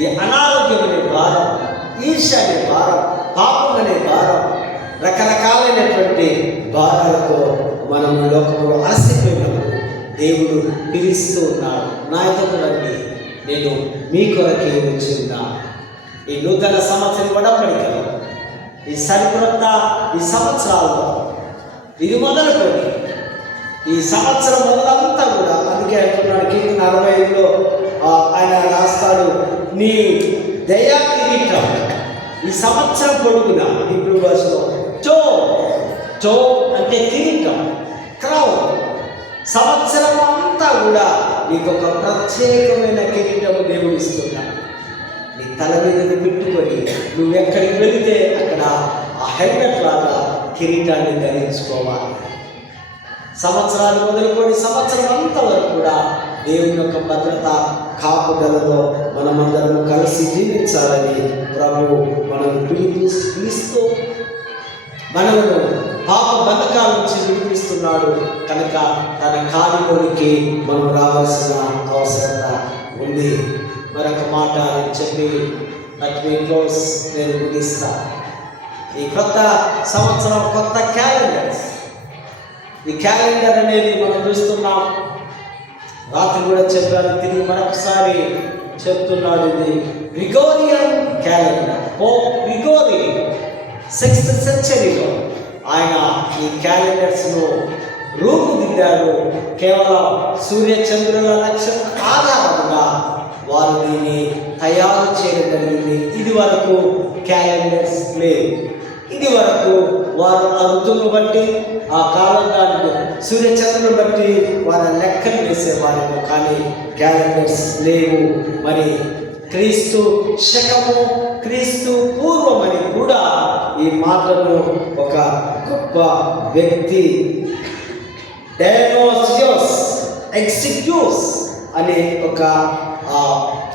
ఈ అనారోగ్యం అనే భారం, ఈర్ష్య అనే భారం, పాపం అనే భారం, రకరకాలైనటువంటి భారాలతో మనం ఈ లోకంలో అలసిపోయినప్పుడు దేవుడు పిలుస్తూ ఉన్నాడు, నా యొద్దకు రండి, నేను మీ కొరకే వచ్చి ఉన్నా. ఈ నూతన సంవత్సరం ఒడంబడికలో, ఈ సరికొత్త ఈ సంవత్సరాల్లో ఇది మొదలుకొని ఈ సంవత్సరం మొదలంతా కూడా, అందుకే అంటున్నాడు కీర్తన 45లో ఆయన రాస్తాడు, నీ దయా కిరీటం ఈ సంవత్సరం పొడుగున, హిబ్రూ భాషలో చో అంటే కిరీటం, క్రౌన్. సంవత్సరం అంతా కూడా నీకు ఒక ప్రత్యేకమైన కిరీటము దేవుడు ఇస్తున్నాడు. నీ తల మీద పెట్టుకొని నువ్వు ఎక్కడికి వెళితే అక్కడ ఆ హెల్మెట్ లాగా కిరీటాన్ని ధరించుకోవాలి. సంవత్సరాలు మొదలుకొని సంవత్సరం అంతా వరకు కూడా దేవుని యొక్క భద్రత కాపుదలలో మనమందరం కలిసి జీవించాలని ప్రభు మనల్ని పిలుస్తూ మనలను పాప బంధకాల నుంచి విడిపిస్తున్నాడు. కనుక తన కాలిలోనికి మనం రావాల్సిన అవసరత ఉంది. మరొక మాట చెప్పి నేను ముగిస్తా. ఈ కొత్త సంవత్సరం, కొత్త క్యాలెండర్స్, ఈ క్యాలెండర్ అనేది మనం చూస్తున్నాం. రాత్రి కూడా చెప్పాను, తిరిగి మరొకసారి చెప్తున్నాడు. ఇది గ్రిగోరియన్ క్యాలెండర్. పోప్ గ్రిగోరి 6th centuryలో ఆయన ఈ క్యాలెండర్స్ను రూపుదిద్దారు. కేవలం సూర్య చంద్రుల నక్షత్ర ఆధారంగా వారు దీన్ని తయారు చేయడం జరిగింది. ఇది వరకు క్యాలెండర్స్ లేవు. ఇది వరకు వారు ఆ ఋతువును బట్టి, ఆ కాలంలో సూర్యచంద్రులను బట్టి వారి లెక్కలు వేసేవారేమో, కానీ క్యాలెండర్స్ లేవు. మరి క్రీస్తు శకము, క్రీస్తు పూర్వమని కూడా ఈ మాటను ఒక గొప్ప వ్యక్తి డయోనిసియస్ ఎక్సిక్యూస్ అనే ఒక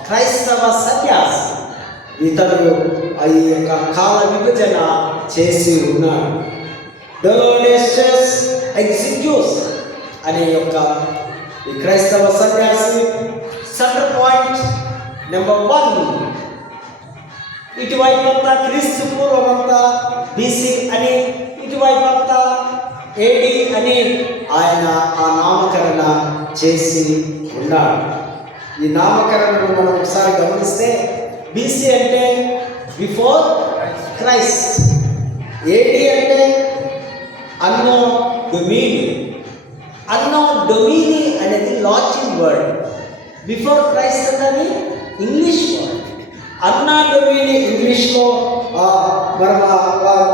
క్రైస్తవ సన్యాసి, ఇతడు ఈ యొక్క కాల విభజన చేసి ఉన్నాడు. డయోనిసియస్ ఎక్సిక్యూస్ అనే యొక్క ఈ క్రైస్తవ సన్యాసి సెంటర్ పాయింట్ నెంబర్ 1, ఇటువైపు అంతా క్రీస్తు పూర్వమంతా బీసీ అని, ఇటువైపు అంతా ఏడి అని ఆయన ఆ నామకరణ చేసి ఉన్నాడు. ఈ నామకరణను మనం ఒకసారి గమనిస్తే, బీసీ అంటే బిఫోర్ క్రైస్ట్, ఏడి అంటే అన్నోన్ డొమిని. అన్నోన్ డొమిని అనేది లాటిన్ వర్డ్, బిఫోర్ క్రైస్ట్ అనేది ఇంగ్లీష్ వర్డ్. అన్నా డొమిని ఇంగ్లీష్లో మనం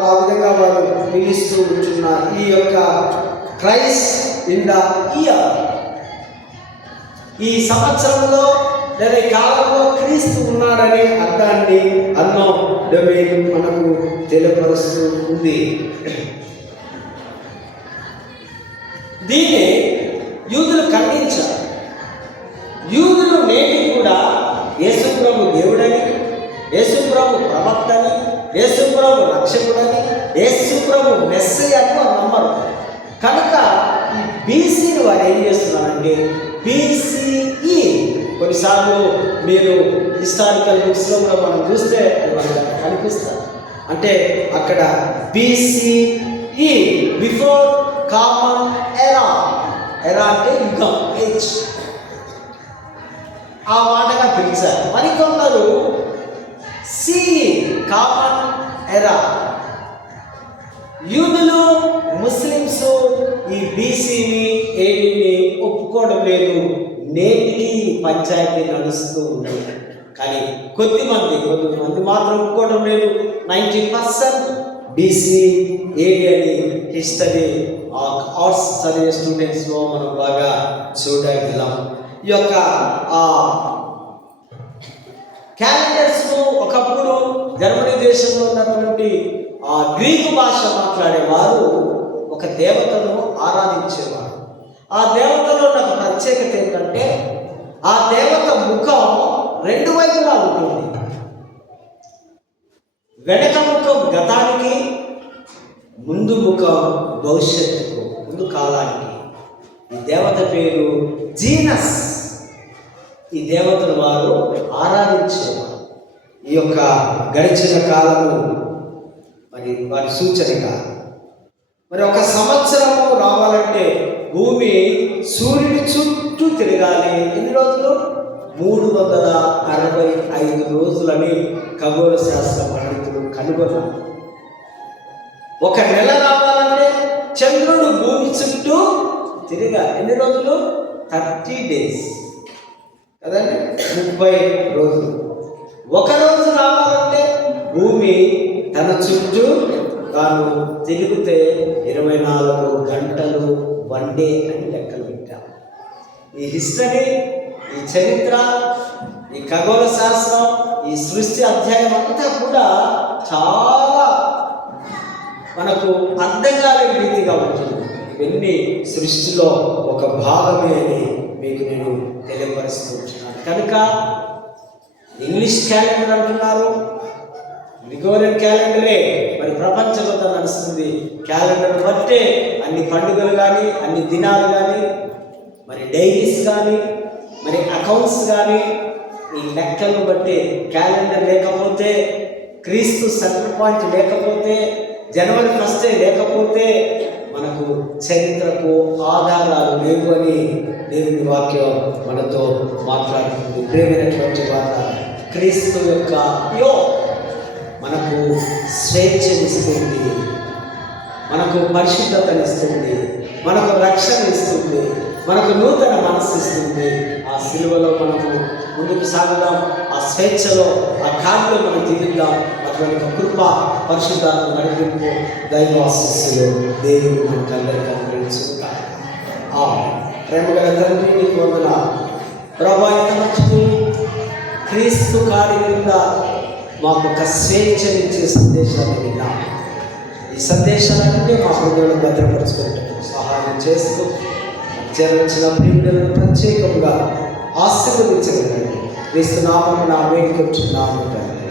ఆ విధంగా వారు పిలుస్తూ ఉంటున్నారు. ఈ యొక్క క్రైస్ట్ ఇన్ ద ఇయర్, ఈ సంవత్సరంలో లేదా ఈ కాలంలో క్రీస్తు ఉన్నాడనే అర్థాన్ని అన్నో డొమైన్ మనకు తెలియపరుస్తూ ఉంది. దీన్ని యూదులు ఖండించారు. యూదులు నేటికి కూడా యేసుప్రభు దేవుడని, యేసుప్రభు ప్రవక్తని, యేసుప్రభు రక్షకుడని, యేసుప్రభు మెస్సయ్యను నమ్మరు. కనుక ఈ బీసీని వారు ఏం చేస్తున్నారంటే బీసీఈ. కొన్నిసార్లు మీరు హిస్టారికల్ బుక్స్లో కూడా మనం చూస్తే అది మనకు కనిపిస్తారు. అంటే అక్కడ బీసీఈ, బిఫోర్ కామన్ ఎరా. ఎరా అంటే యుగం, ఏజ్, ఆ మాటగా పిలిచారు. మరికొందరు సిఈ, కామన్ ఎరా. యూదులు, ముస్లిమ్స్ ఈ బీసీని, ఏడీని ఒప్పుకోవడం లేదు. నేటికి పంచాయతీ నడుస్తూ ఉంది. కానీ కొద్దిమంది మాత్రం ఒప్పుకోవడం లేదు. 90% బీసీ, ఏడీ అని హిస్టరీ, ఆర్ట్స్ చదివే స్టూడెంట్స్లో మనం బాగా చూడగలం. ఈ యొక్క క్యాలెండర్స్ను ఒకప్పుడు జర్మనీ దేశంలో ఉన్నటువంటి గ్రీకు భాష మాట్లాడేవారు ఒక దేవతను ఆరాధించేవారు. ఆ దేవతలో ఉన్న ప్రత్యేకత ఏంటంటే ఆ దేవత ముఖం రెండు వైపులా ఉంటుంది. వెనక ముఖం గతానికి, ముందు ముఖం భవిష్యత్తుకు, ముందు కాలానికి. ఈ దేవత పేరు జీనస్. ఈ దేవతను వారు ఆరాధించేవారు. ఈ యొక్క గడిచిన కాలము మరి వారి సూచనగా. మరి ఒక సంవత్సరము రావాలంటే భూమి సూర్యుడి చుట్టూ తిరగాలి. ఎన్ని రోజులు? 365 రోజులని ఖగోళ శాస్త్ర పండితులు కనుగొన్నారు. ఒక నెల రావాలంటే చంద్రుడు భూమి చుట్టూ తిరగాలి. ఎన్ని రోజులు? 30 days కదండి, 30 రోజులు. ఒక రోజు రావాలంటే భూమి తన చుట్టూ తాను తిరిగితే 24 గంటలు వన్ డే అని లెక్కలు పెట్టాం. ఈ హిస్టరీ, ఈ చరిత్ర, ఈ ఖగోళ శాస్త్రం, ఈ సృష్టి అధ్యాయం అంతా కూడా చాలా మనకు అర్థం కాలే రీతిగా ఉంటుంది. ఇవన్నీ సృష్టిలో ఒక భాగమే అని మీకు నేను తెలియపరుస్తూ ఉంటున్నాను. కనుక ఇంగ్లీష్ క్యాలెండర్ అంటున్నారు, గ్రిగోరియన్ క్యాలెండరే మరి ప్రపంచమంతా నడుస్తుంది. క్యాలెండర్ బట్టే అన్ని పండుగలు కానీ, అన్ని దినాలు కానీ, మరి డైరీస్ కానీ, మరి అకౌంట్స్ కానీ, ఈ లెక్కలు బట్టి క్యాలెండర్ లేకపోతే, క్రీస్తు సెంటర్ పాయింట్ లేకపోతే, జనవరి 1 లేకపోతే మనకు చరిత్రకు ఆధారాలు లేవు అని దేవుని వాక్యం మనతో మాట్లాడుతుంది. ప్రేమైనటువంటి వార్త, క్రీస్తు యొక్క మనకు స్వేచ్ఛనిస్తుంది, మనకు పరిశుద్ధతనిస్తుంది, మనకు రక్షణ ఇస్తుంది, మనకు నూతన మనస్సు ఇస్తుంది. ఆ సిలువలో మనము ముందుకు సాగుదాం. ఆ స్వేచ్ఛలో, ఆ కాడిలో మనం దిగుద్దాం. అటువంటి కృప, పరిశుద్ధాత్మ నడిపింపు, దైవాశీస్సులు దేవుడు మనకు అందరికీ అనుగ్రహించుకుంటాం. ప్రేమగల తండ్రి, నీకు వందనాలు ప్రభా. క్రీస్తు కాడి క్రింద మాకు ఒక స్వేచ్ఛనిచ్చే సందేశాన్ని విన్నాం. ఈ సందేశాలన్నీ మా హృదయంలో భద్రపరచుకుంటాం సహాయం చేస్తూ చేరవచ్చిన ప్రియులను ప్రత్యేకంగా ఆశీర్వదించగలండి. క్రీస్తు నామమున వేడుకొచ్చున్నాము తండ్రి.